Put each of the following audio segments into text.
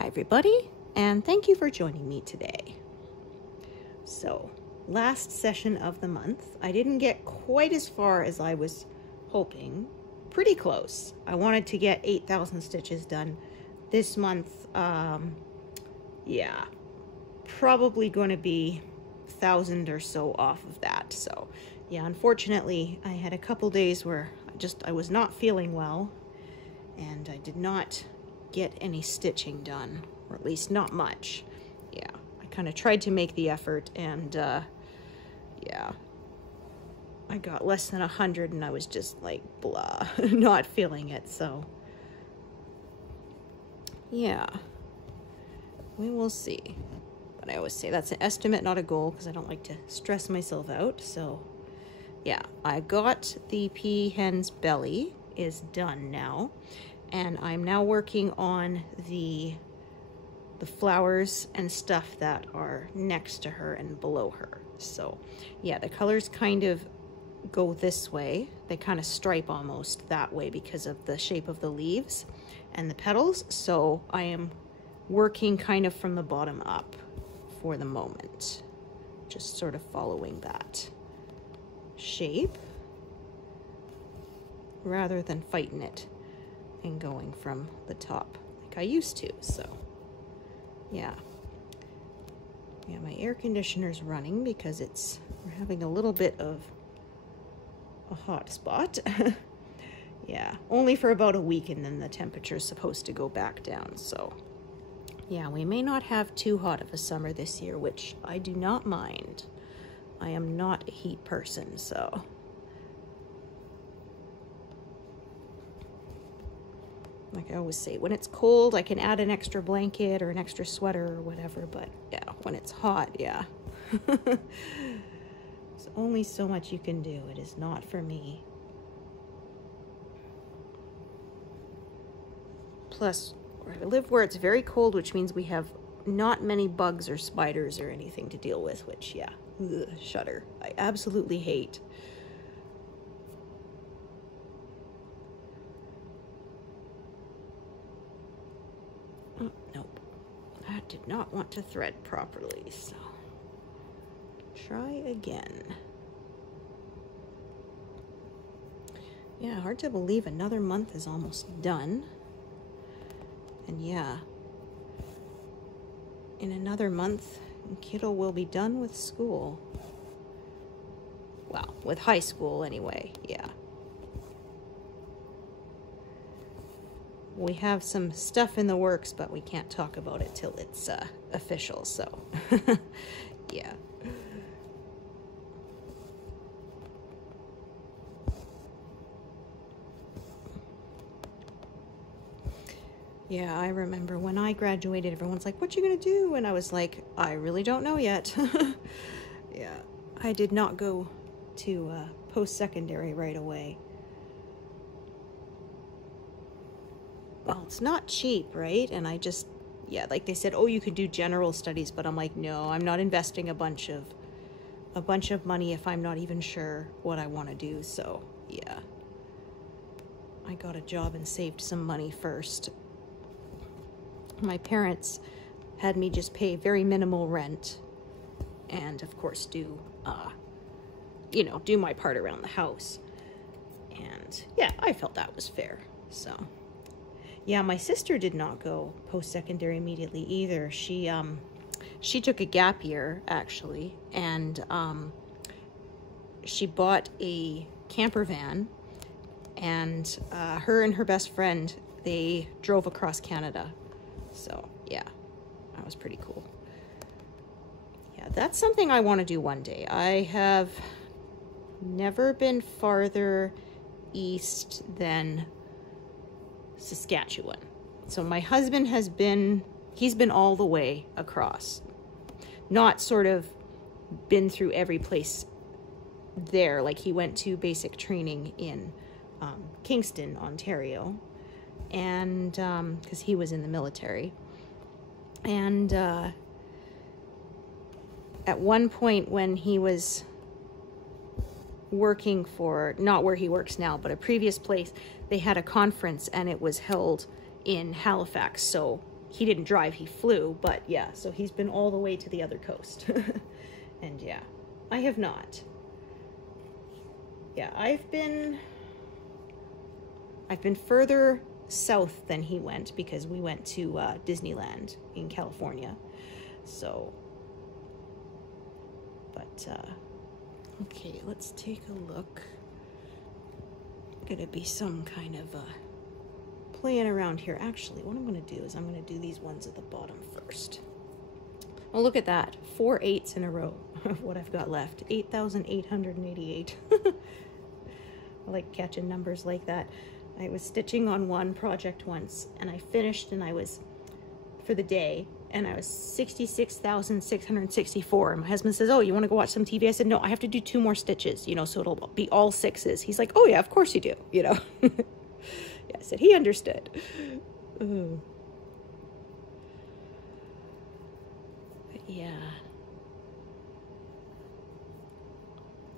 Hi everybody, and thank you for joining me today. So, last session of the month, I didn't get quite as far as I was hoping. Pretty close. I wanted to get 8,000 stitches done this month. Yeah, probably going to be 1,000 or so off of that. So, yeah, unfortunately, I had a couple days where I was not feeling well, and I did not get any stitching done, or at least not much. Yeah, I kind of tried to make the effort, and yeah, I got less than 100 and I was just like blah, not feeling it. So yeah, we will see. But I always say that's an estimate, not a goal, because I don't like to stress myself out. So yeah, I got the peahen's belly is done now. And I'm now working on the flowers and stuff that are next to her and below her. So yeah, the colors kind of go this way. They kind of stripe almost that way because of the shape of the leaves and the petals. So I am working kind of from the bottom up for the moment. Just sort of following that shape rather than fighting it and going from the top like I used to. So yeah, my air conditioner's running because we're having a little bit of a hot spot. Yeah, only for about a week, and then the temperature's supposed to go back down. So yeah, we may not have too hot of a summer this year, which I do not mind. I am not a heat person, so like I always say, when it's cold, I can add an extra blanket or an extra sweater or whatever, but yeah, when it's hot, yeah. There's only so much you can do. It is not for me. Plus, I live where it's very cold, which means we have not many bugs or spiders or anything to deal with, which, yeah, ugh, shudder. I absolutely hate. Oh, nope, that did not want to thread properly, so try again. Yeah, hard to believe another month is almost done. And yeah, in another month, kiddo will be done with school. Well, with high school anyway, yeah. We have some stuff in the works, but we can't talk about it till it's official, so yeah. Yeah, I remember when I graduated, everyone's like, what you gonna do? And I was like, I really don't know yet. Yeah, I did not go to post-secondary right away. Well, it's not cheap, right? And I just, yeah, like they said, oh, you could do general studies, but I'm like, no, I'm not investing a bunch of money if I'm not even sure what I want to do. So yeah, I got a job and saved some money first. My parents had me just pay very minimal rent and of course do my part around the house. And yeah, I felt that was fair. So yeah, my sister did not go post-secondary immediately either. She took a gap year actually, and she bought a camper van, and her and her best friend, they drove across Canada. So yeah, that was pretty cool. Yeah, that's something I want to do one day. I have never been farther east than Saskatchewan. So my husband he's been all the way across. Not sort of been through every place there. Like he went to basic training in Kingston, Ontario, and because he was in the military. And at one point when he was working for, not where he works now, but a previous place, they had a conference and it was held in Halifax. So he didn't drive, he flew, but yeah, so he's been all the way to the other coast. And yeah, I have not. Yeah, I've been further south than he went because we went to Disneyland in California. So, but okay, let's take a look. Gonna be some kind of playing around here. Actually, what I'm gonna do is I'm gonna do these ones at the bottom first. Oh, look at that, 4 8s in a row of what I've got left. 8,888. I like catching numbers like that. I was stitching on one project once, and I finished, and I was, for the day, and I was 66,664. And my husband says, oh, you want to go watch some TV? I said, no, I have to do 2 more stitches, you know, so it'll be all 6s. He's like, oh yeah, of course you do, you know. Yeah, I said, he understood. Ooh. But yeah.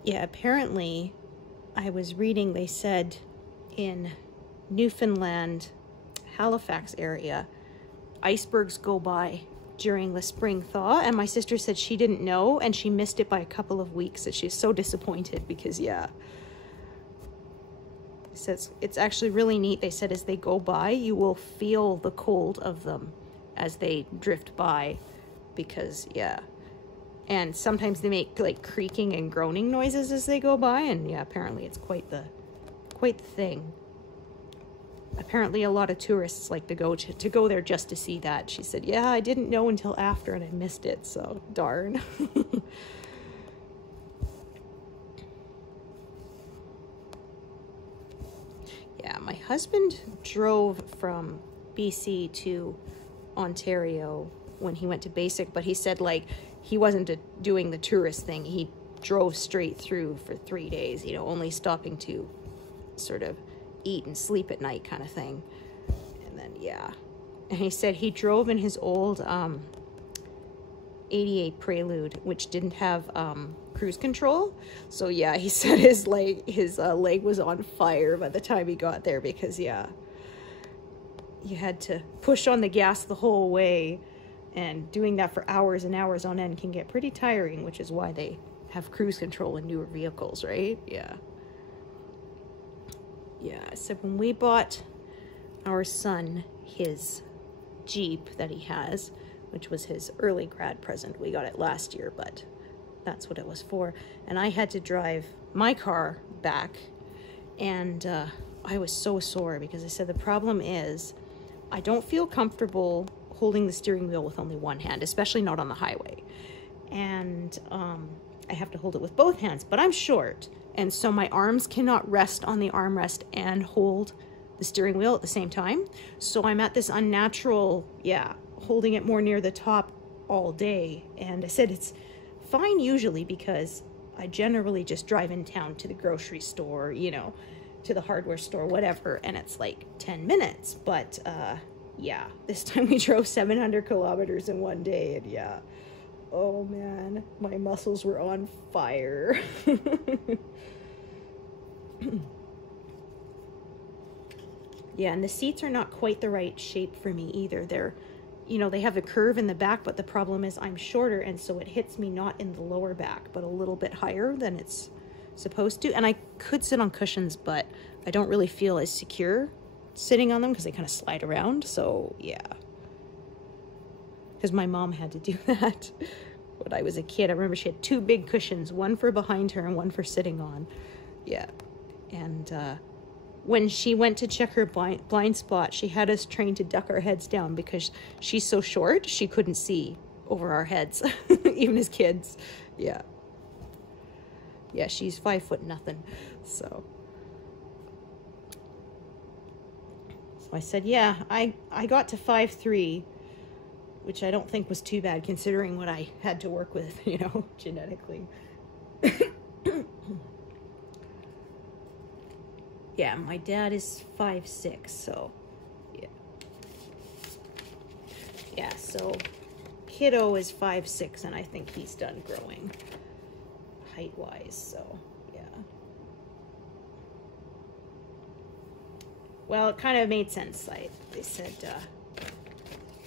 Yeah, apparently, I was reading, they said in Newfoundland, Halifax area, icebergs go by during the spring thaw, and my sister said she didn't know, and she missed it by a couple of weeks, and she's so disappointed because, yeah. It says it's actually really neat. They said as they go by, you will feel the cold of them as they drift by because, yeah. And sometimes they make like creaking and groaning noises as they go by, and yeah, apparently it's quite the thing. Apparently a lot of tourists like to go there just to see that. She said, yeah, I didn't know until after and I missed it, so darn. Yeah, my husband drove from BC to Ontario when he went to basic, but he said like he wasn't doing the tourist thing. He drove straight through for 3 days, you know, only stopping to sort of eat and sleep at night kind of thing. And then, yeah. And he said he drove in his old 88 Prelude, which didn't have cruise control. So, yeah, he said his leg was on fire by the time he got there because, yeah, you had to push on the gas the whole way. And doing that for hours and hours on end can get pretty tiring, which is why they have cruise control in newer vehicles, right? Yeah. Yeah, so when we bought our son his Jeep that he has, which was his early grad present, we got it last year, but that's what it was for. And I had to drive my car back, and I was so sore because I said the problem is I don't feel comfortable holding the steering wheel with only one hand, especially not on the highway. And I have to hold it with both hands, but I'm short. And so my arms cannot rest on the armrest and hold the steering wheel at the same time. So I'm at this unnatural, yeah, holding it more near the top all day. And I said it's fine usually because I generally just drive in town to the grocery store, you know, to the hardware store, whatever. And it's like 10 minutes. But yeah, this time we drove 700 kilometers in one day. And yeah, oh man, my muscles were on fire. Yeah, and the seats are not quite the right shape for me either. They're, you know, they have a curve in the back, but the problem is I'm shorter, and so it hits me not in the lower back, but a little bit higher than it's supposed to. And I could sit on cushions, but I don't really feel as secure sitting on them because they kind of slide around. So yeah, because my mom had to do that when I was a kid. I remember she had 2 big cushions, one for behind her and one for sitting on. Yeah. And when she went to check her blind spot, she had us trained to duck our heads down because she's so short, she couldn't see over our heads, even as kids. Yeah. Yeah, she's 5 foot nothing. So I said, yeah, I got to 5'3", which I don't think was too bad considering what I had to work with, you know, genetically. Yeah, my dad is 5'6", so yeah. Yeah, so kiddo is 5'6", and I think he's done growing height-wise, so yeah. Well, it kind of made sense. They said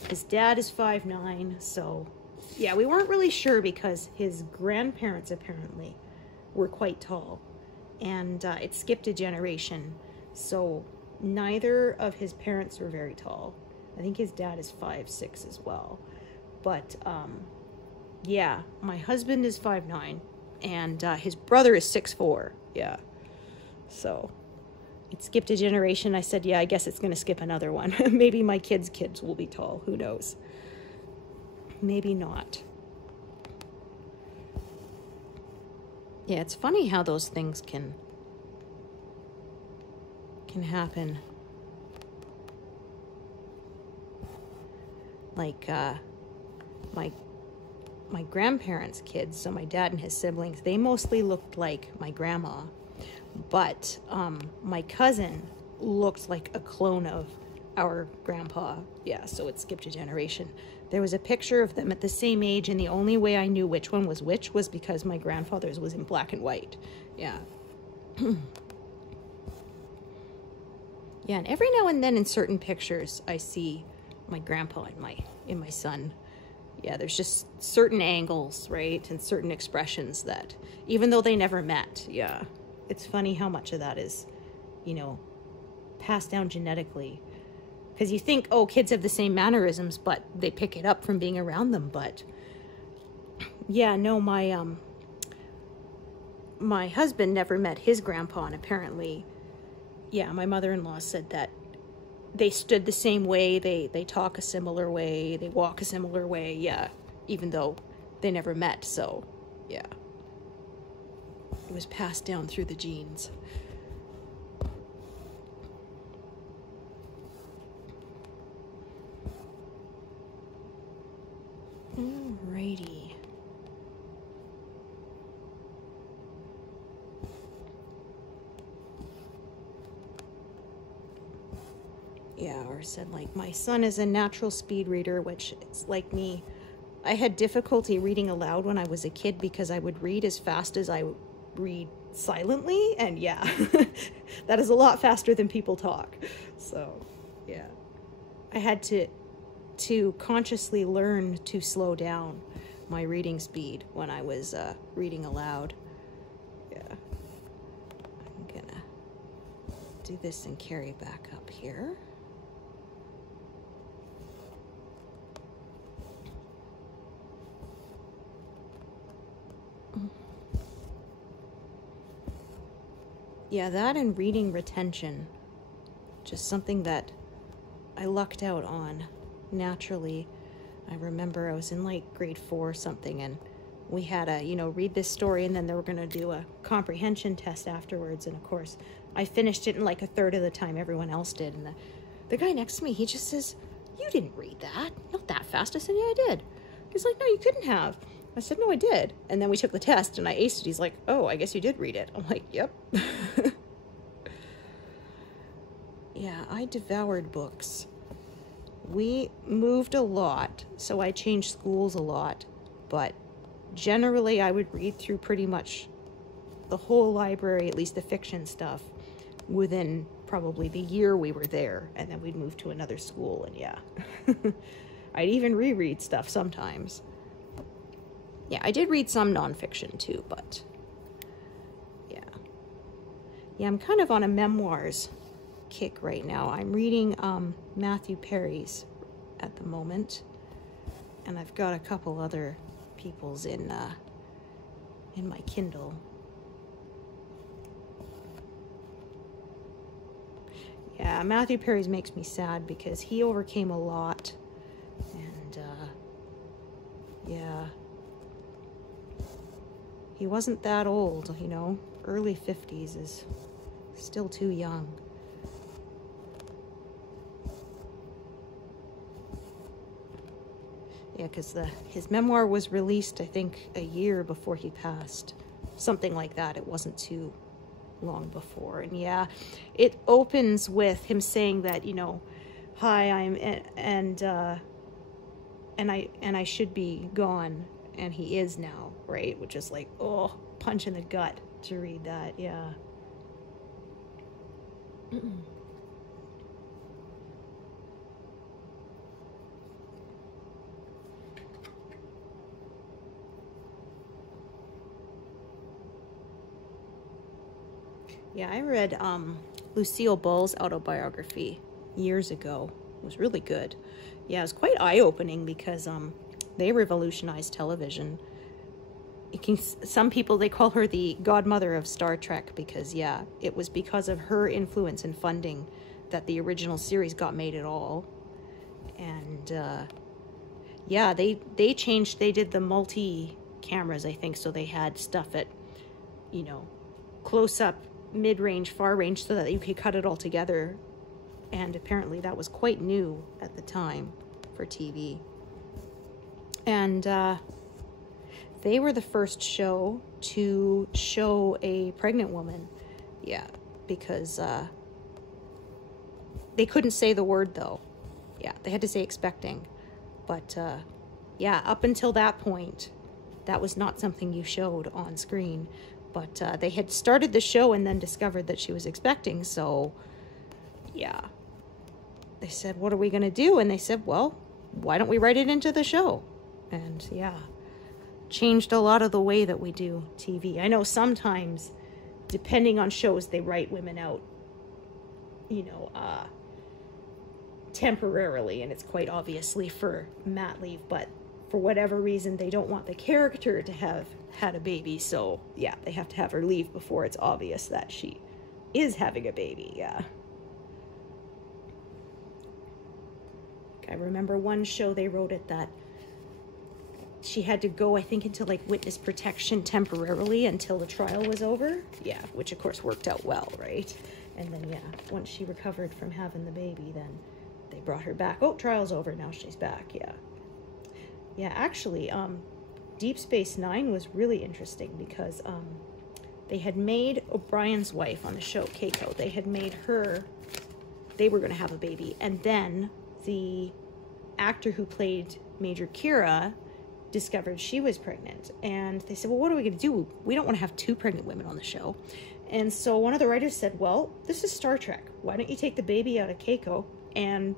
His dad is 5'9", so yeah, we weren't really sure because his grandparents apparently were quite tall, and it skipped a generation, so neither of his parents were very tall. I think his dad is 5'6" as well, but yeah, my husband is 5'9", and his brother is 6'4". Yeah, so it skipped a generation. I said, yeah, I guess it's gonna skip another one. Maybe my kids' kids will be tall, who knows? Maybe not. Yeah, it's funny how those things can happen. Like my grandparents' kids, so my dad and his siblings, they mostly looked like my grandma, but my cousin looked like a clone of our grandpa. Yeah, so it skipped a generation. There was a picture of them at the same age, and the only way I knew which one was which was because my grandfather's was in black and white. Yeah. Yeah, and every now and then in certain pictures I see my grandpa in my son. Yeah, there's just certain angles, right, and certain expressions that, even though they never met, yeah, it's funny how much of that is, you know, passed down genetically. Because you think, oh, kids have the same mannerisms, but they pick it up from being around them. But yeah, no, my husband never met his grandpa, and apparently, yeah, my mother-in-law said that they stood the same way, they talk a similar way, they walk a similar way, yeah, even though they never met, so, yeah. It was passed down through the genes. Alrighty. Yeah, or said, like, my son is a natural speed reader, which it's like me. I had difficulty reading aloud when I was a kid because I would read as fast as I would read silently, and yeah, that is a lot faster than people talk. So, yeah. I had to consciously learn to slow down my reading speed when I was reading aloud. Yeah. I'm gonna do this and carry back up here. Yeah, that and reading retention, just something that I lucked out on naturally. I remember I was in like grade 4 or something, and we had a, you know, read this story, and then they were going to do a comprehension test afterwards, and of course I finished it in like a third of the time everyone else did, and the guy next to me, he just says, "You didn't read that, not that fast." I said, "Yeah, I did." He's like, "No, you couldn't have." I said, "No, I did." And then we took the test and I aced it. He's like, "Oh, I guess you did read it." I'm like, "Yep." Yeah, I devoured books. We moved a lot, so I changed schools a lot, but generally I would read through pretty much the whole library, at least the fiction stuff, within probably the year we were there, and then we'd move to another school, and yeah. I'd even reread stuff sometimes. Yeah, I did read some nonfiction too, but yeah. Yeah, I'm kind of on a memoirs kick right now. I'm reading Matthew Perry's at the moment, and I've got a couple other people's in my Kindle. Yeah, Matthew Perry's makes me sad because he overcame a lot, and yeah. He wasn't that old, you know. Early 50s is still too young. Yeah, because his memoir was released, I think, a year before he passed. Something like that. It wasn't too long before. And yeah, it opens with him saying that, you know, "Hi, I'm and I should be gone, and he is now," right? Which is like, oh, punch in the gut to read that. Yeah. Yeah, I read Lucille Ball's autobiography years ago. It was really good. Yeah, it was quite eye-opening because they revolutionized television. Some people, they call her the godmother of Star Trek because, yeah, it was because of her influence and funding that the original series got made at all. And yeah, they changed, they did the multi-cameras, I think, so they had stuff at, you know, close-up, mid-range, far-range, so that you could cut it all together. And apparently that was quite new at the time for TV. And they were the first show to show a pregnant woman. Yeah, because they couldn't say the word, though. Yeah, they had to say expecting. But yeah, up until that point, that was not something you showed on screen. But they had started the show and then discovered that she was expecting, so yeah. They said, what are we going to do? And they said, well, why don't we write it into the show? And yeah, changed a lot of the way that we do TV. I know sometimes, depending on shows, they write women out, you know, temporarily, and it's quite obviously for mat leave, but for whatever reason, they don't want the character to have had a baby, so yeah, they have to have her leave before it's obvious that she is having a baby, yeah. I remember one show they wrote it that she had to go, I think, into like witness protection temporarily until the trial was over. Yeah, which of course worked out well, right? And then yeah, once she recovered from having the baby, then they brought her back. Oh, trial's over, now she's back, yeah. Yeah, actually, Deep Space Nine was really interesting because they had made O'Brien's wife on the show, Keiko, they had made her, they were going to have a baby, and then the actor who played Major Kira discovered she was pregnant, and they said, well, what are we going to do? We don't want to have two pregnant women on the show. And so one of the writers said, well, this is Star Trek. Why don't you take the baby out of Keiko and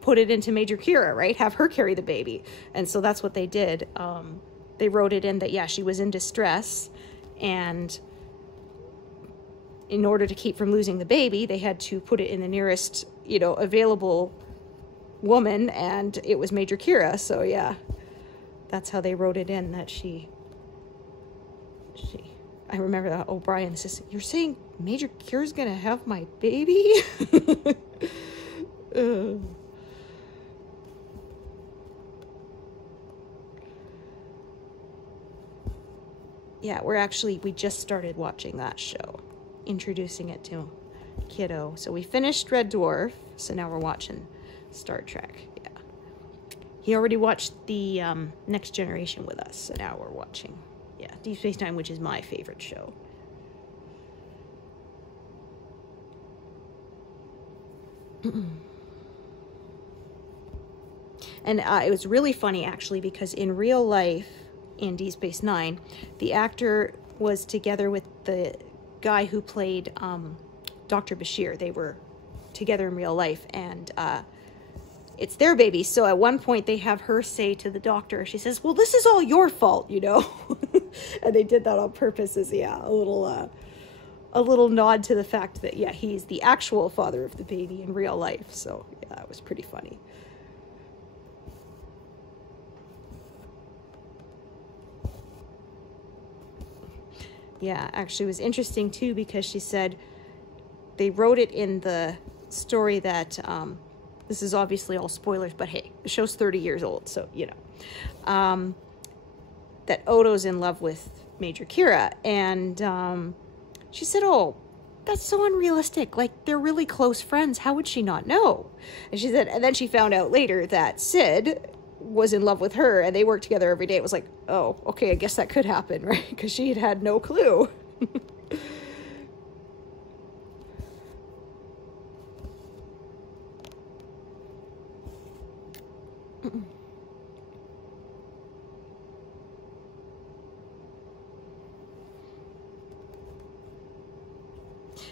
put it into Major Kira, right? Have her carry the baby. And so that's what they did. They wrote it in that, yeah, she was in distress, and in order to keep from losing the baby, they had to put it in the nearest, you know, available woman, and it was Major Kira. So yeah, that's how they wrote it in, that she I remember that O'Brien says, you're saying Major Kira's gonna have my baby? Yeah, we just started watching that show, introducing it to kiddo. So we finished Red Dwarf, so now we're watching Star Trek. Yeah, he already watched the Next Generation with us, so now we're watching, yeah, Deep Space Nine, which is my favorite show. And it was really funny, actually, because in real life, in Deep Space Nine, the actor was together with the guy who played Dr. Bashir. They were together in real life, and it's their baby. So at one point they have her say to the doctor, she says, well, this is all your fault, you know. And they did that on purpose as, yeah, a little nod to the fact that, yeah, he's the actual father of the baby in real life. So yeah, it was pretty funny. Yeah, actually it was interesting too, because she said they wrote it in the story that, this is obviously all spoilers, but hey, the show's 30 years old, so, you know, that Odo's in love with Major Kira, and she said, oh, that's so unrealistic, like, they're really close friends, how would she not know? And she said, and then she found out later that Sid was in love with her, and they worked together every day. It was like, oh, okay, I guess that could happen, right? Because she had no clue.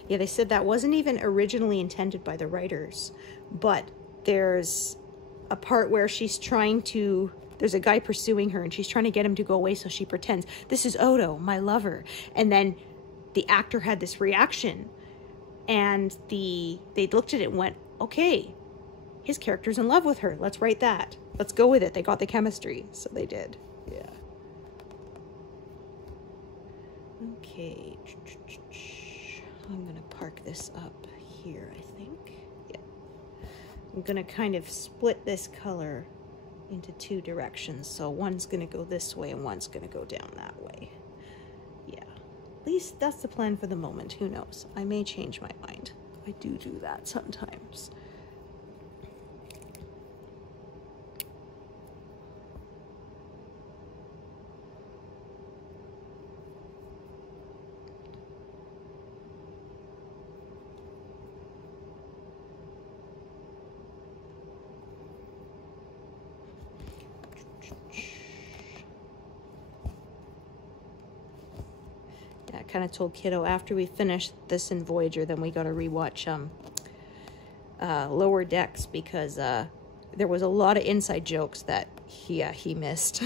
Yeah, they said that wasn't even originally intended by the writers, but there's a part where she's trying to, there's a guy pursuing her, and she's trying to get him to go away, so she pretends, this is Odo, my lover. And then the actor had this reaction, and they looked at it and went, okay, his character's in love with her. Let's write that. Let's go with it. They got the chemistry. So they did. Yeah. Okay. I'm going to park this up here, I think. Yeah. I'm going to kind of split this color into two directions. So one's going to go this way and one's going to go down that way. Yeah. At least that's the plan for the moment. Who knows? I may change my mind. I do that sometimes. I kind of told Kiddo after we finish this in Voyager, then we got to rewatch Lower Decks, because there was a lot of inside jokes that he missed.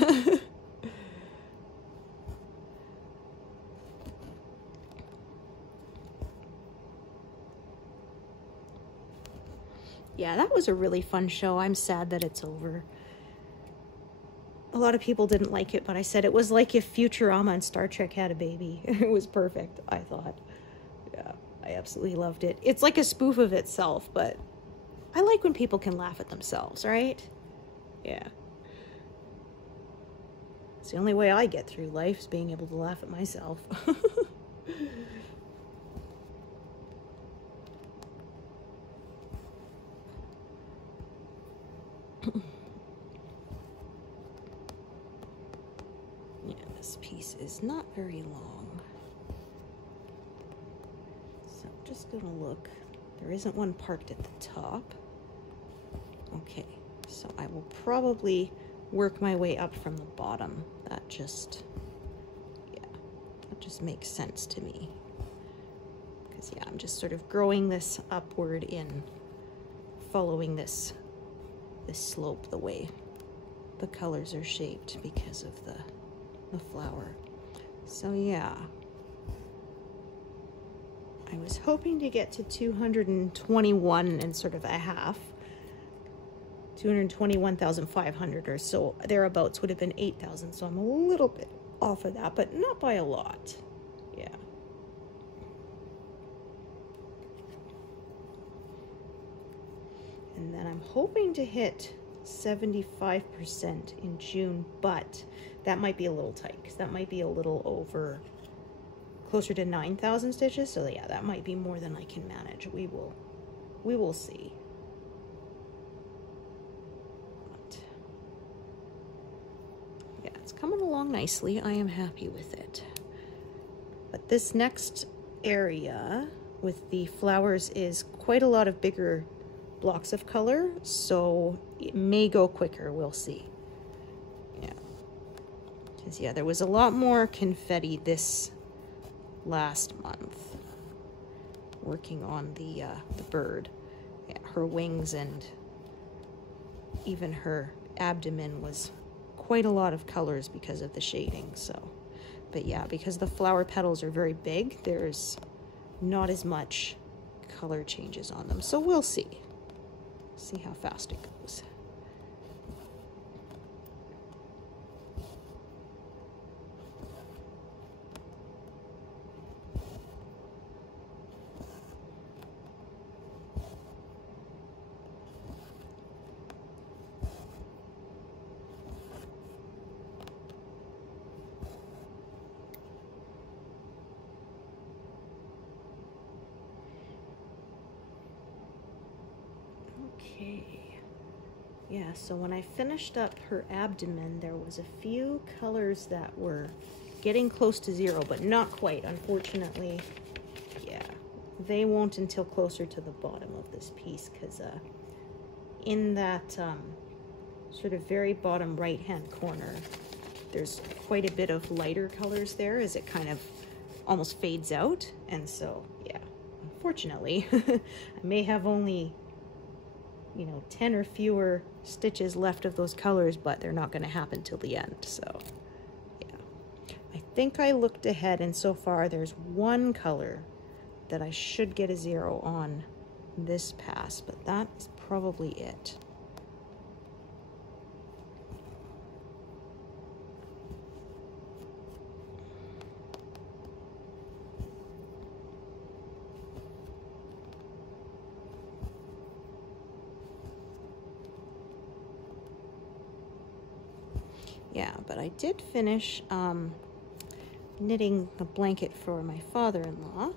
Yeah, that was a really fun show. I'm sad that it's over. A lot of people didn't like it, but I said it was like if Futurama and Star Trek had a baby. It was perfect, I thought. Yeah, I absolutely loved it. It's like a spoof of itself, but I like when people can laugh at themselves, right? Yeah. It's the only way I get through life, is being able to laugh at myself. This piece is not very long, so I'm just gonna look. There isn't one parked at the top. Okay, so I will probably work my way up from the bottom. That just makes sense to me, because yeah, I'm just sort of growing this upward in following this slope, the way the colors are shaped because of the flower. So yeah, I was hoping to get to 221 and sort of a half. 221,500 or so thereabouts would have been 8,000, so I'm a little bit off of that, but not by a lot. Yeah. And then I'm hoping to hit 75% in June, but that might be a little tight, because that might be a little over, closer to 9,000 stitches. So yeah, that might be more than I can manage. We will see. But yeah, it's coming along nicely. I am happy with it. But this next area with the flowers is quite a lot of bigger blocks of color, so it may go quicker. We'll see. Yeah, because yeah, there was a lot more confetti this last month working on the bird. Yeah, her wings and even her abdomen was quite a lot of colors because of the shading. So, but yeah, because the flower petals are very big, there's not as much color changes on them. So we'll see. See how fast it goes. Okay, yeah, so when I finished up her abdomen, there was a few colors that were getting close to zero, but not quite, unfortunately. Yeah, they won't until closer to the bottom of this piece, because in that sort of very bottom right-hand corner, there's quite a bit of lighter colors there as it kind of almost fades out, and so, yeah, unfortunately, I may have only, you know, 10 or fewer stitches left of those colors, but they're not going to happen till the end. So yeah, I think I looked ahead, and so far there's one color that I should get a 0 on this pass, but that is probably it. Yeah, but I did finish knitting a blanket for my father-in-law.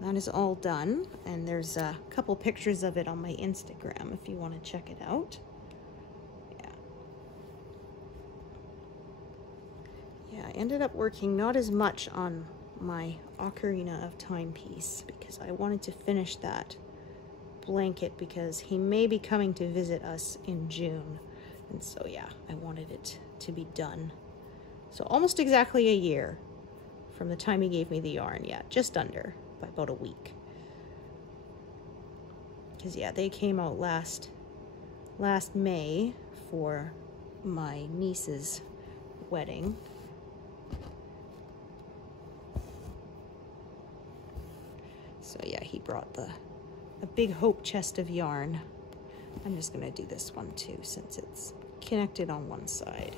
That is all done, and there's a couple pictures of it on my Instagram if you want to check it out. Yeah, I ended up working not as much on my Ocarina of Time piece because I wanted to finish that blanket because he may be coming to visit us in June. And so, yeah, I wanted it to be done. So almost exactly a year from the time he gave me the yarn. Yeah, just under, by about a week. Because, yeah, they came out last May for my niece's wedding. So, yeah, he brought a big hope chest of yarn. I'm just going to do this one, too, since it's connected on one side.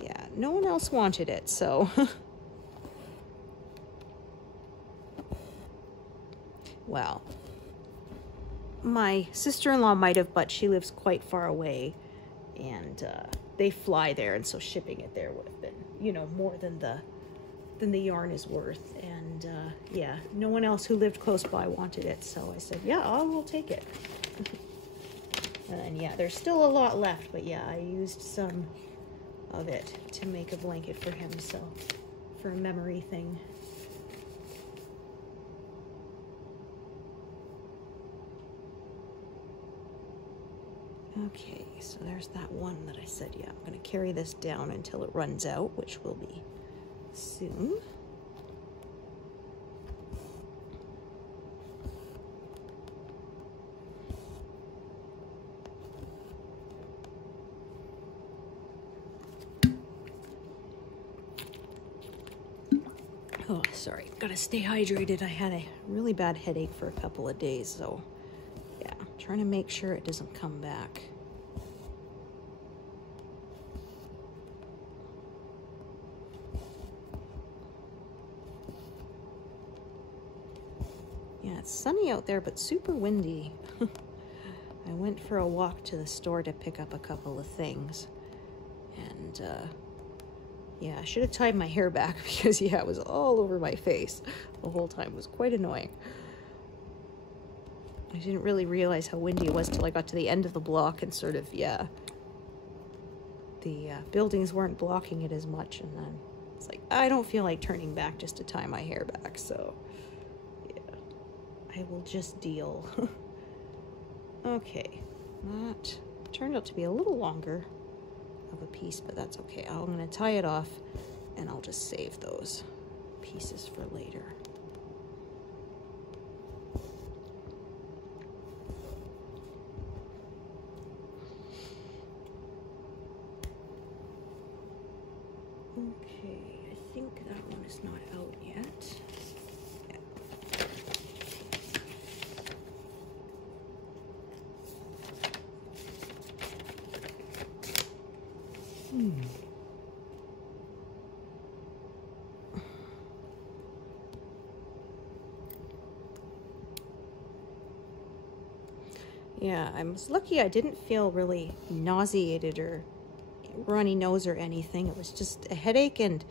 Yeah, no one else wanted it, so... Well, my sister-in-law might have, but she lives quite far away, and they fly there, and so shipping it there would have been, you know, more than the yarn is worth. And yeah, no one else who lived close by wanted it, so I said, yeah, I will take it. And then, yeah, there's still a lot left, but yeah, I used some of it to make a blanket for him, so for a memory thing. Okay, so there's that one that I said, yeah, I'm going to carry this down until it runs out, which will be soon. Oh, sorry, gotta stay hydrated. I had a really bad headache for a couple of days, so yeah, trying to make sure it doesn't come back. Yeah, it's sunny out there, but super windy. I went for a walk to the store to pick up a couple of things, and yeah, I should have tied my hair back because, yeah, it was all over my face the whole time. It was quite annoying. I didn't really realize how windy it was till I got to the end of the block and sort of, yeah, the buildings weren't blocking it as much. And then it's like, I don't feel like turning back just to tie my hair back. So, yeah, I will just deal. Okay, that turned out to be a little longer of a piece, but that's okay. I'm going to tie it off and I'll just save those pieces for later. Okay, I think that one is not out yet. Yeah, I was lucky I didn't feel really nauseated or runny nose or anything. It was just a headache and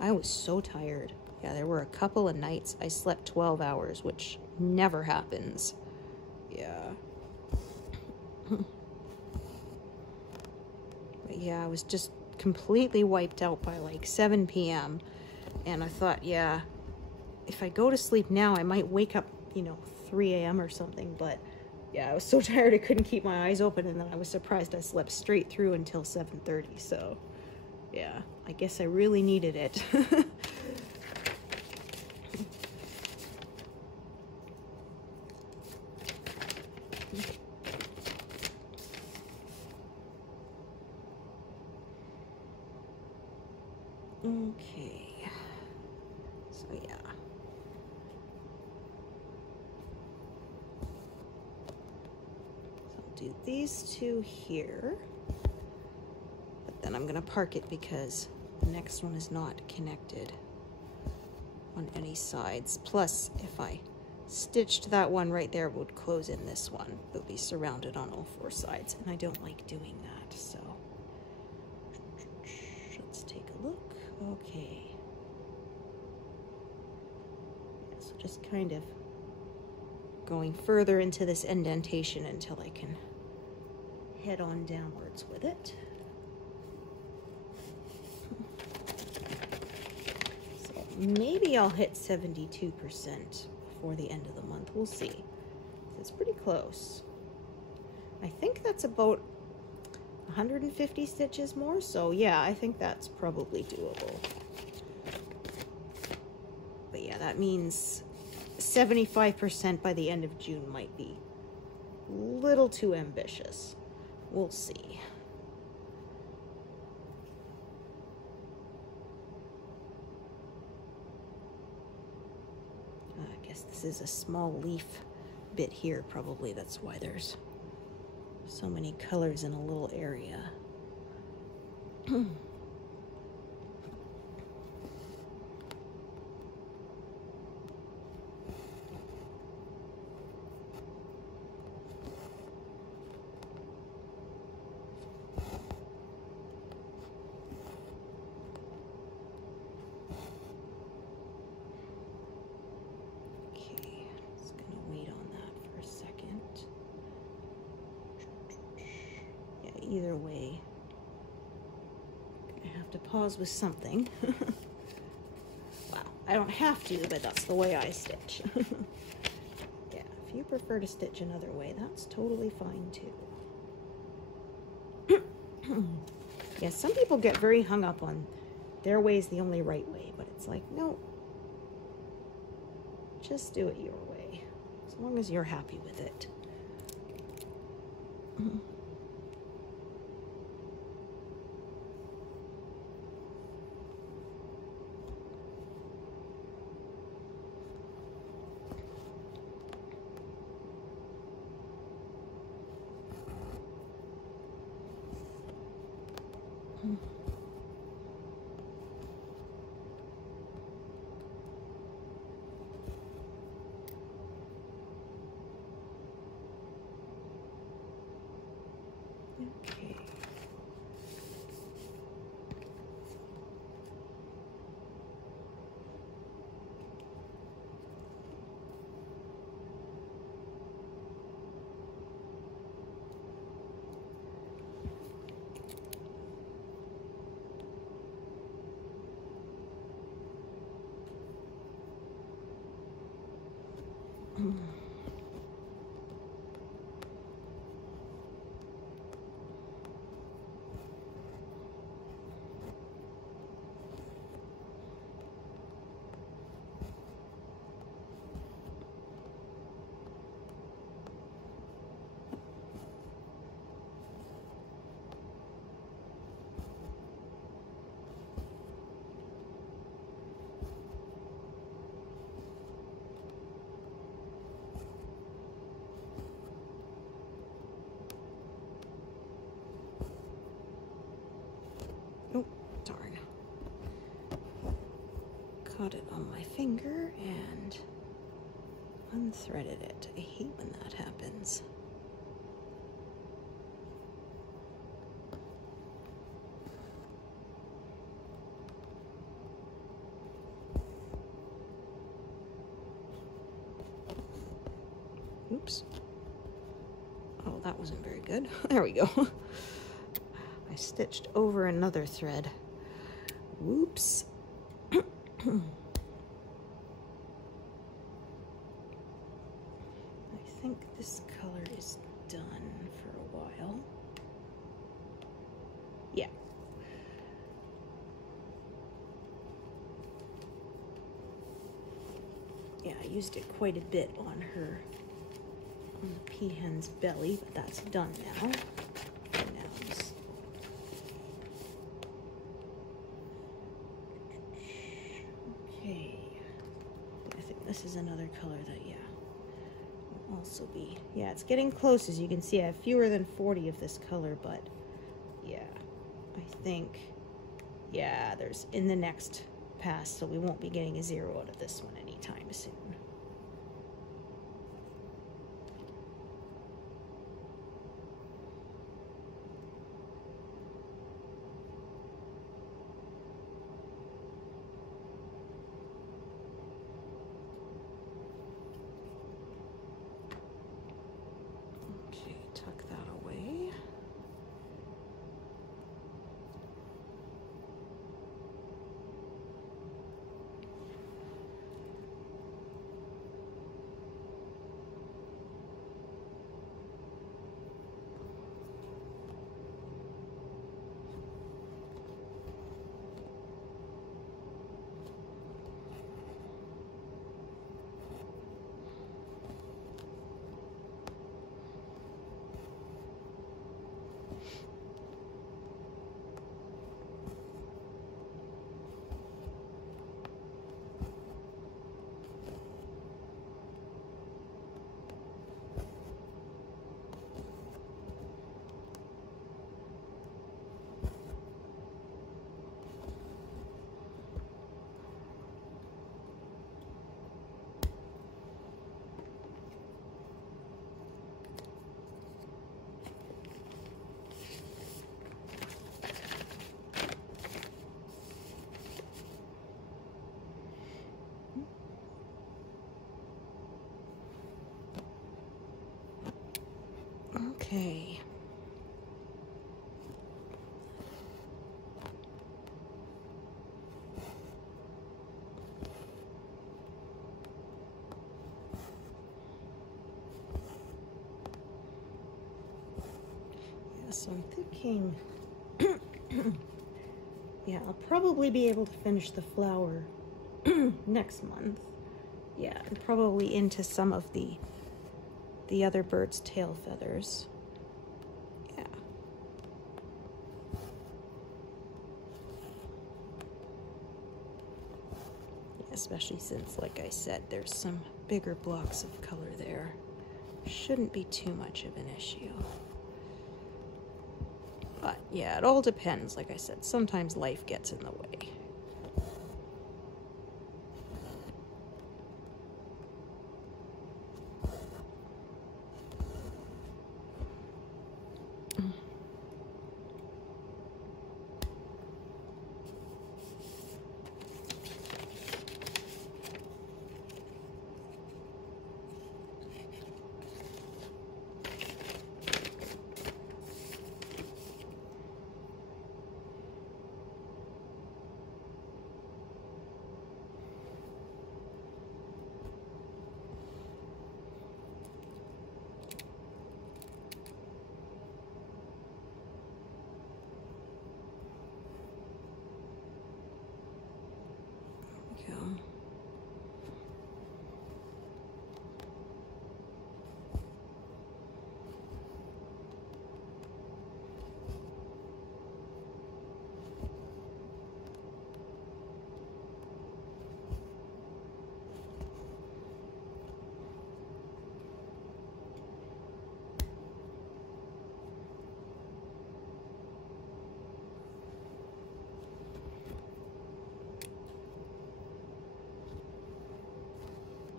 I was so tired. Yeah, there were a couple of nights I slept 12 hours, which never happens. Yeah. But yeah, I was just completely wiped out by like 7 p.m. And I thought, yeah, if I go to sleep now, I might wake up, 3 a.m. or something. But yeah, I was so tired I couldn't keep my eyes open, and then I was surprised I slept straight through until 7:30. So yeah, I guess I really needed it. Okay, so yeah. So I'll do these two here, but then I'm gonna park it because the next one is not connected on any sides. Plus, if I stitched that one right there, it would close in this one. It would be surrounded on all four sides, and I don't like doing that, so let's take a look. Okay. Yeah, so just kind of going further into this indentation until I can head on downwards with it. So maybe I'll hit 72% before the end of the month. We'll see. It's pretty close. I think that's about 150 stitches more, so yeah, I think that's probably doable. But yeah, that means 75% by the end of June might be a little too ambitious. We'll see. I guess this is a small leaf bit here, probably. That's why there's so many colors in a little area. Either way, I have to pause with something. Wow, I don't have to, but that's the way I stitch. Yeah, if you prefer to stitch another way, that's totally fine too. Yeah, some people get very hung up on their way is the only right way, but it's like, no, just do it your way, as long as you're happy with it. Okay. Oh, darn. Caught it on my finger and unthreaded it. I hate when that happens. Oops. Oh, that wasn't very good. There we go. I stitched over another thread. Whoops. I think this color is done for a while. Yeah. Yeah, I used it quite a bit on her, on the peahen's belly, but that's done now. this is another color that, yeah, will also be, yeah, it's getting close. As you can see, I have fewer than 40 of this color, but yeah, I think, yeah, there's in the next pass, so we won't be getting a 0 out of this one anytime soon. Okay, tuck that away. Okay. Yeah, so I'm thinking, yeah, I'll probably be able to finish the flower next month. Yeah, and probably into some of the other bird's tail feathers. Yeah. Especially since, like I said, there's some bigger blocks of color there. Shouldn't be too much of an issue. But yeah, it all depends. Like I said, sometimes life gets in the way.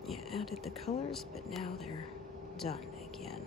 Yeah, added the colors, but now they're done again.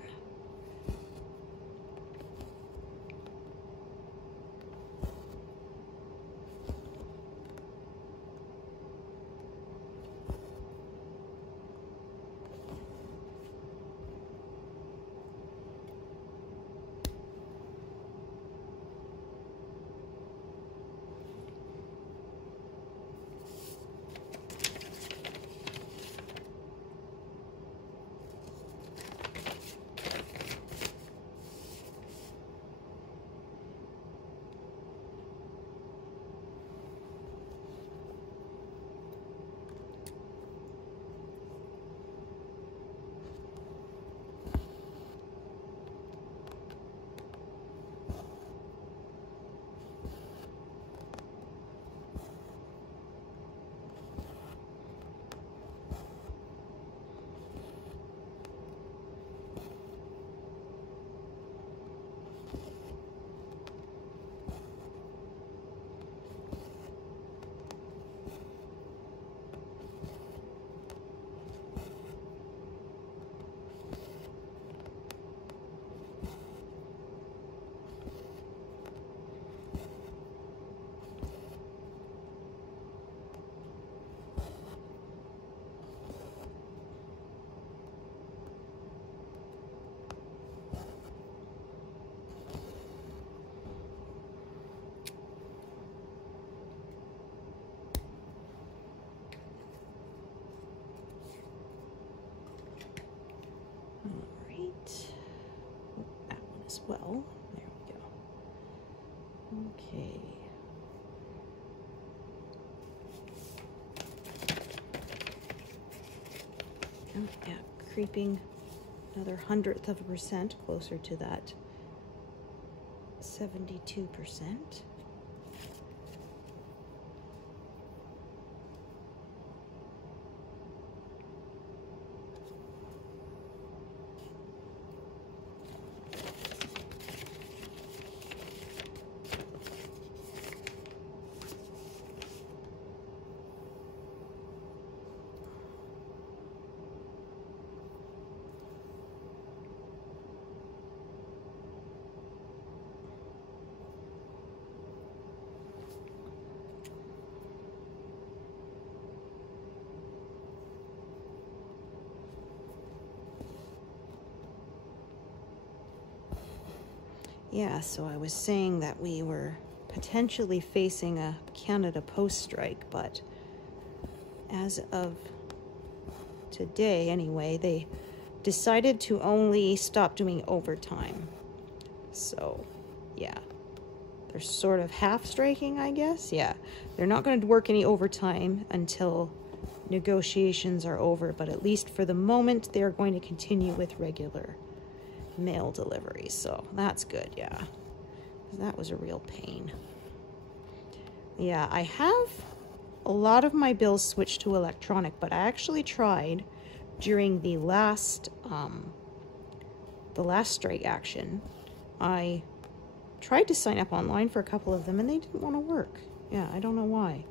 well. There we go. Okay. Oh, yeah, creeping another 100th% closer to that 72%. Yeah, so I was saying that we were potentially facing a Canada Post strike, but as of today anyway, they decided to only stop doing overtime. So, yeah, they're sort of half striking, I guess. Yeah, they're not going to work any overtime until negotiations are over, but at least for the moment, they're going to continue with regular mail delivery, so that's good. Yeah, that was a real pain. Yeah, I have a lot of my bills switched to electronic, but I actually tried during the last strike action. I tried to sign up online for a couple of them and they didn't want to work. Yeah, I don't know why.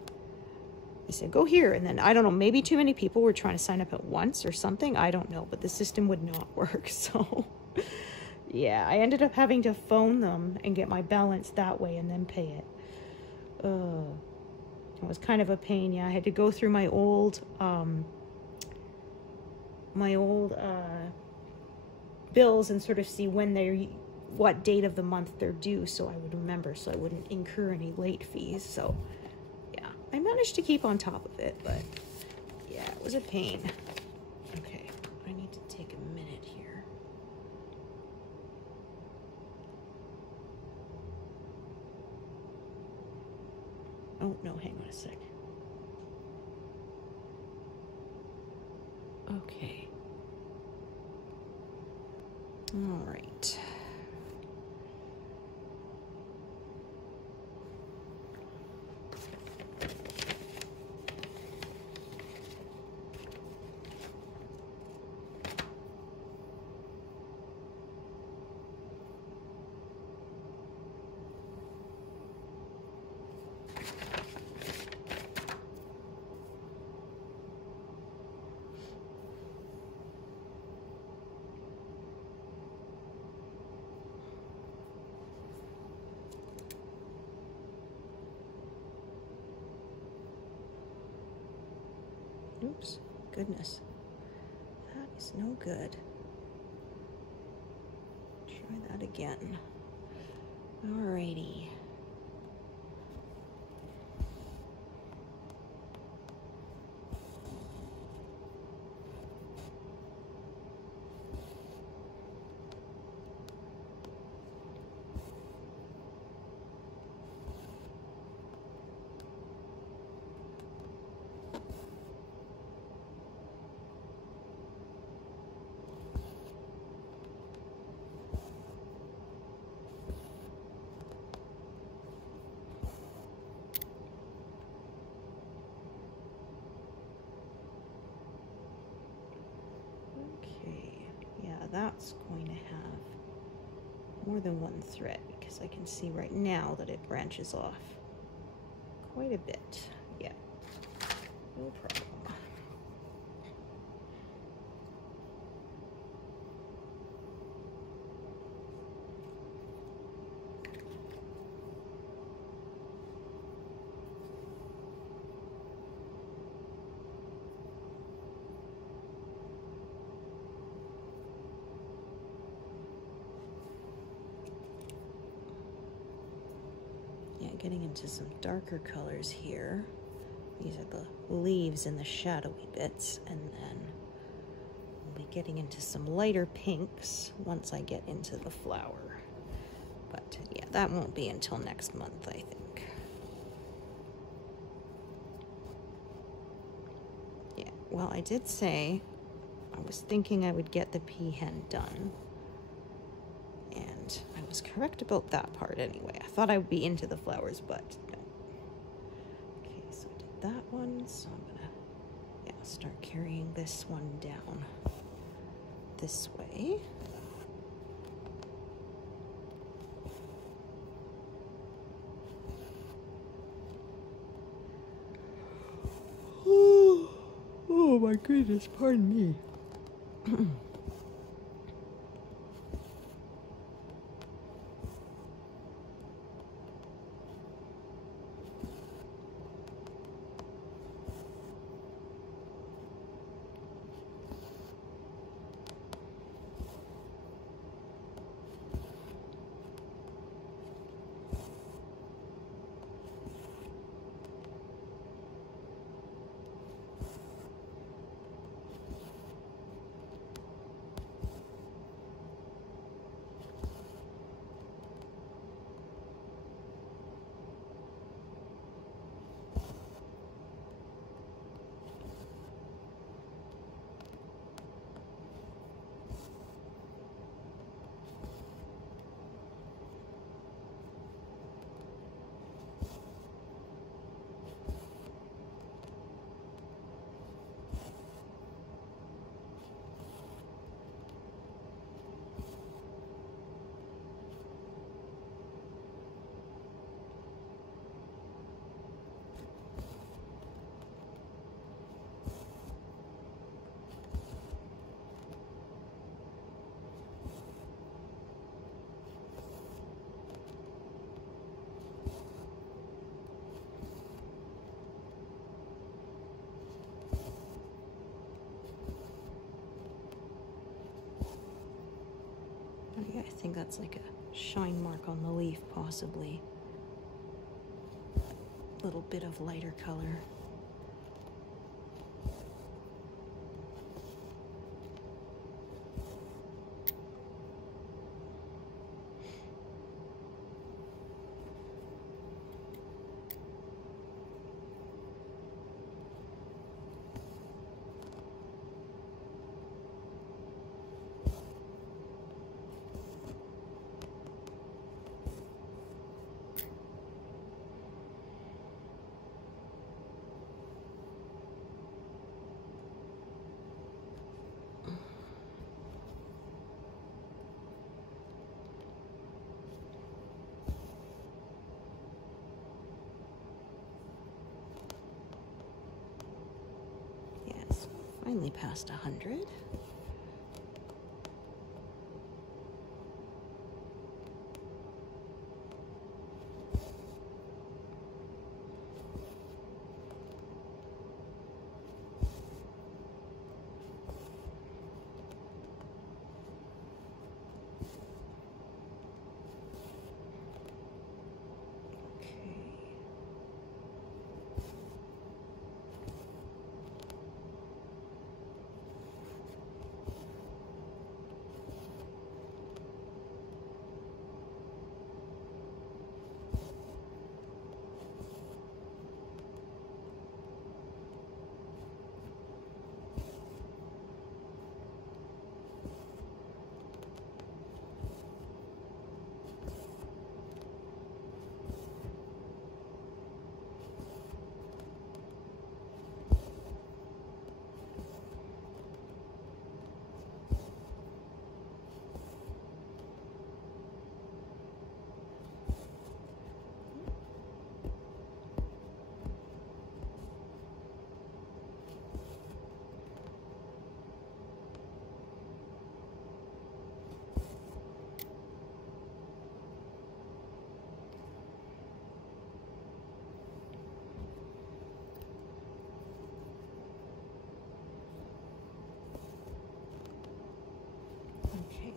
They said go here, and then I don't know, maybe too many people were trying to sign up at once or something, I don't know, but the system would not work. So yeah, I ended up having to phone them and get my balance that way and then pay it. It was kind of a pain. Yeah, I had to go through my old bills and sort of see when what date of the month they're due, so I would remember, so I wouldn't incur any late fees. So yeah, I managed to keep on top of it, but yeah, it was a pain. Okay, I need to take a minute here. Oh, no, hang on a sec. Okay. All right. Oops, goodness. That is no good. Try that again. Alrighty. That's going to have more than one thread, because I can see right now that it branches off quite a bit. Yeah, no problem. Getting into some darker colors here. These are the leaves and the shadowy bits, and then we'll be getting into some lighter pinks once I get into the flower. But yeah, that won't be until next month, I think. Yeah, well, I did say I was thinking I would get the peahen done. And I was correct about that part anyway. I thought I would be into the flowers, but no. Okay, so I did that one, so I'm gonna, yeah, start carrying this one down this way. Oh my goodness, pardon me. Yeah, I think that's like a shine mark on the leaf, possibly. A little bit of lighter color. Yes, finally past 100.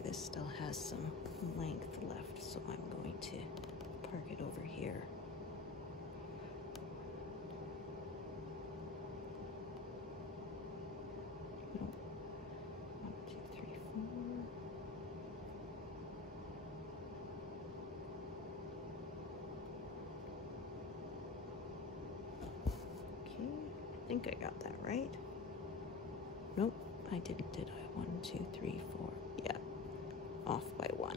This still has some length left, so I'm going to park it over here. Nope. 1, 2, 3, 4. think I got that right. Nope, I didn't, did I? 1, 2, 3, 4. Yeah, off by 1.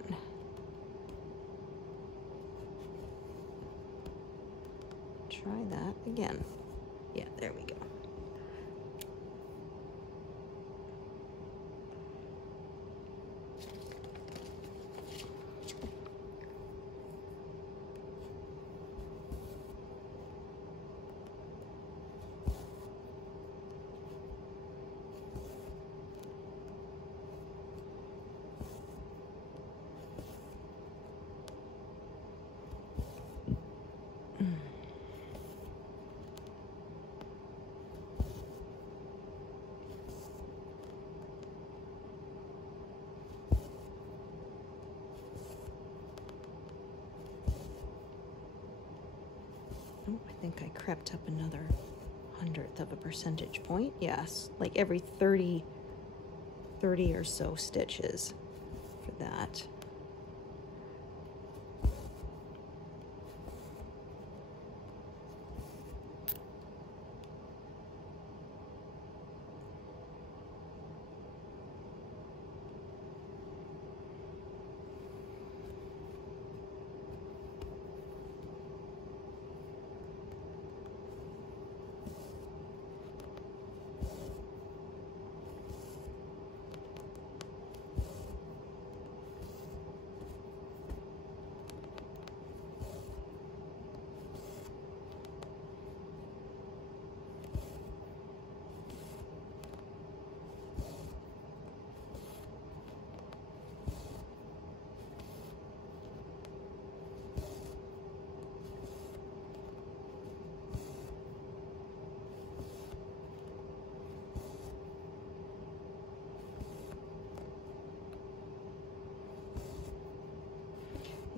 Try that again. Yeah, there we go. I think I crept up another 1/100th of a percentage point. Yes, like every 30 or so stitches for that.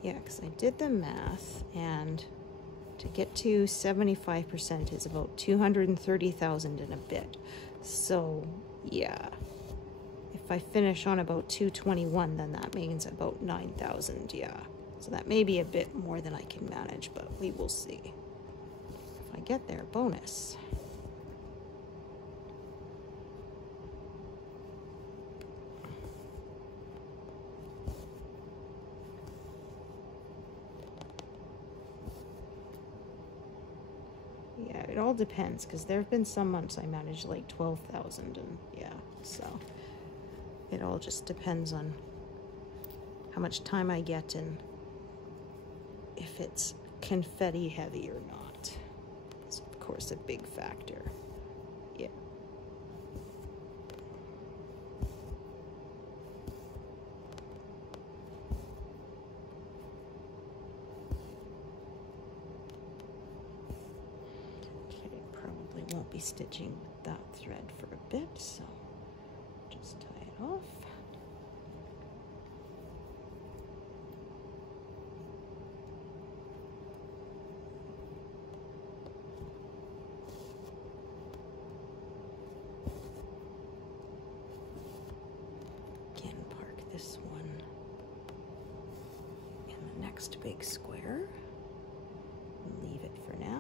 Yeah, because I did the math, and to get to 75% is about 230,000 and a bit. So, yeah, if I finish on about 221, then that means about 9,000, yeah. So that may be a bit more than I can manage, but we will see. If I get there, bonus. It all depends, because there have been some months I managed like 12,000, and yeah, so it all just depends on how much time I get and if it's confetti heavy or not. It's of course a big factor. Yeah. Won't be stitching that thread for a bit, so just tie it off. Again, park this one in the next big square. Leave it for now.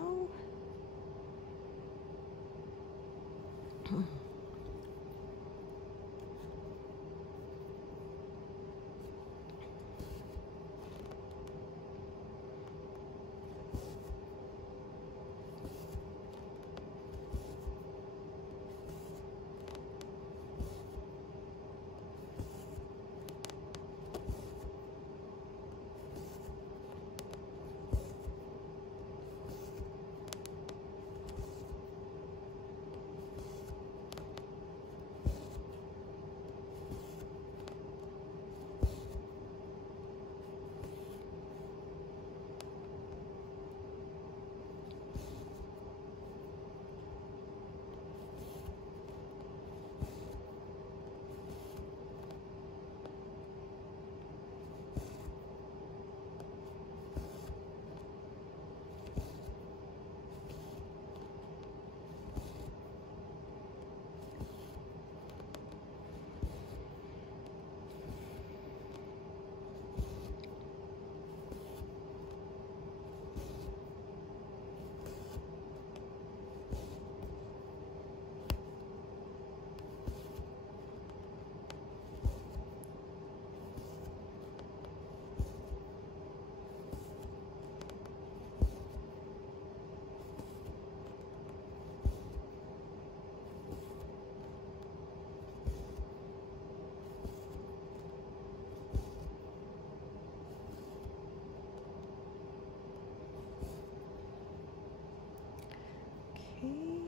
Okay.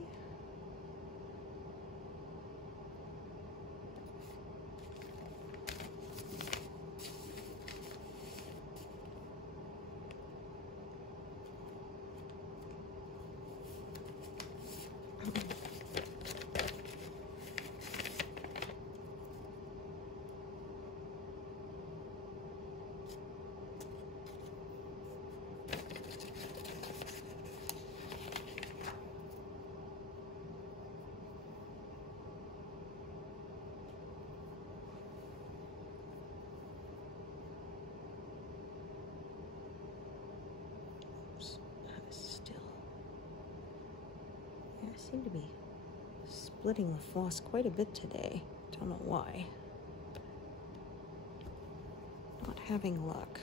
I seem to be splitting the floss quite a bit today. Don't know why. Not having luck.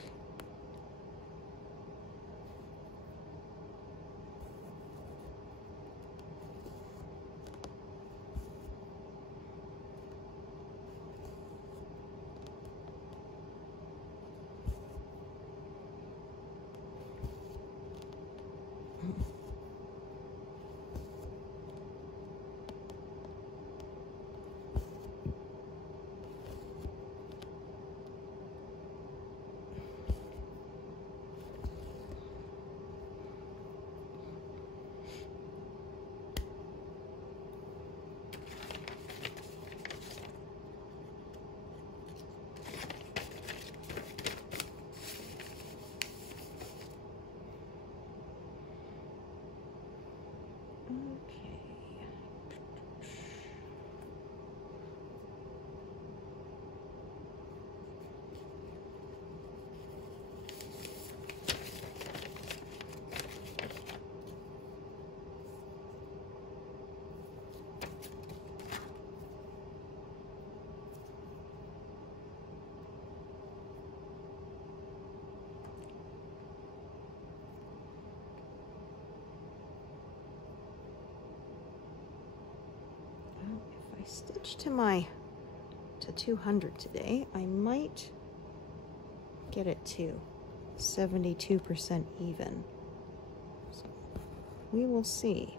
If I stitch to 200 today, I might get it to 72% even. So we will see.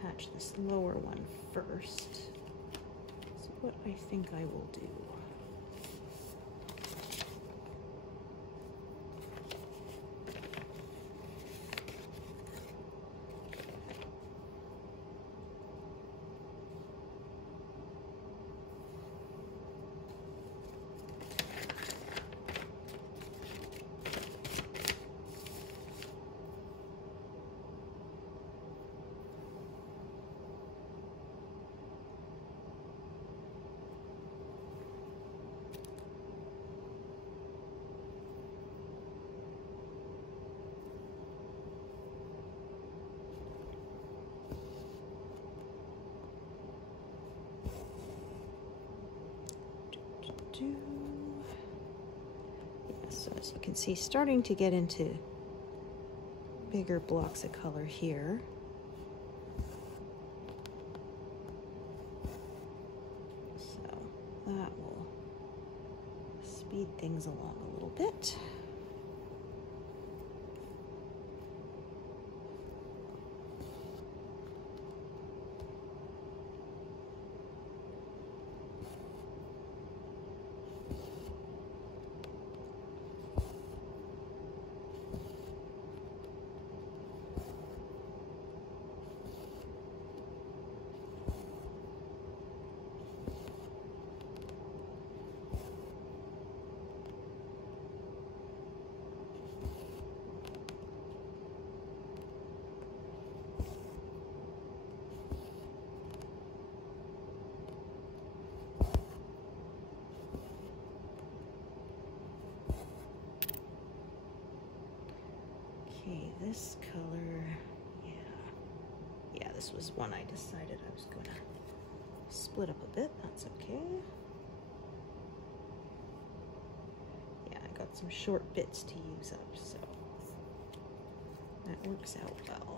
Attach this lower one first. So what I think I will do. Yeah, so as you can see, starting to get into bigger blocks of color here. So that will speed things along a little bit. this color, yeah, this was one I decided I was gonna split up a bit. That's okay. Yeah, I got some short bits to use up, so that works out well.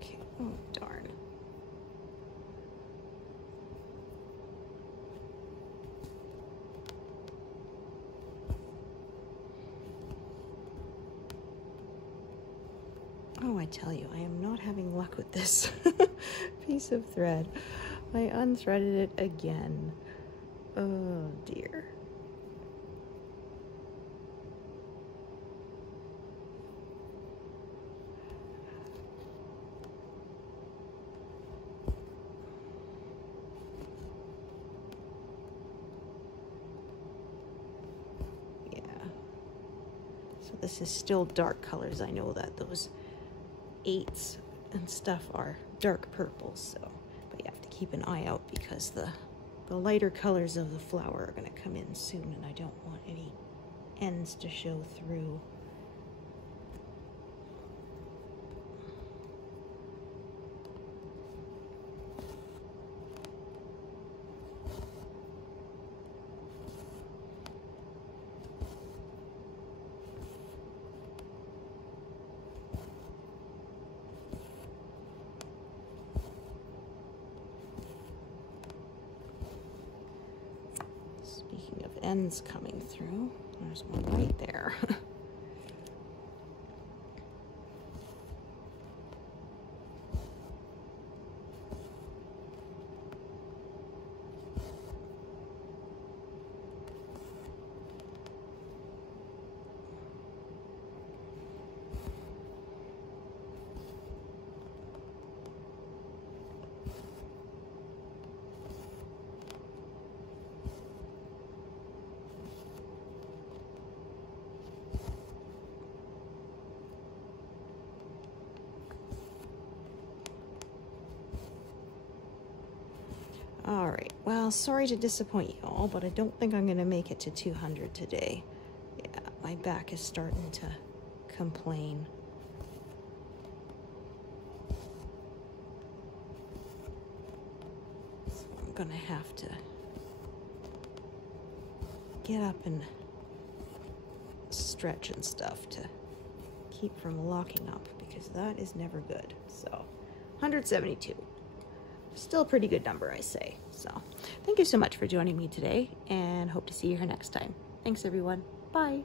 Okay, oh darn. Oh, I tell you, I am not having luck with this piece of thread. I unthreaded it again. Oh dear. This is still dark colors. I know that those 8s and stuff are dark purples, so but you have to keep an eye out because the lighter colors of the flower are going to come in soon, and I don't want any ends to show through. Speaking of ends coming through, there's one right there. All right, well, sorry to disappoint you all, but I don't think I'm gonna make it to 200 today. Yeah, my back is starting to complain. So I'm gonna have to get up and stretch and stuff to keep from locking up, because that is never good. So 172, still a pretty good number, I say. So thank you so much for joining me today, and hope to see you here next time. Thanks everyone. Bye.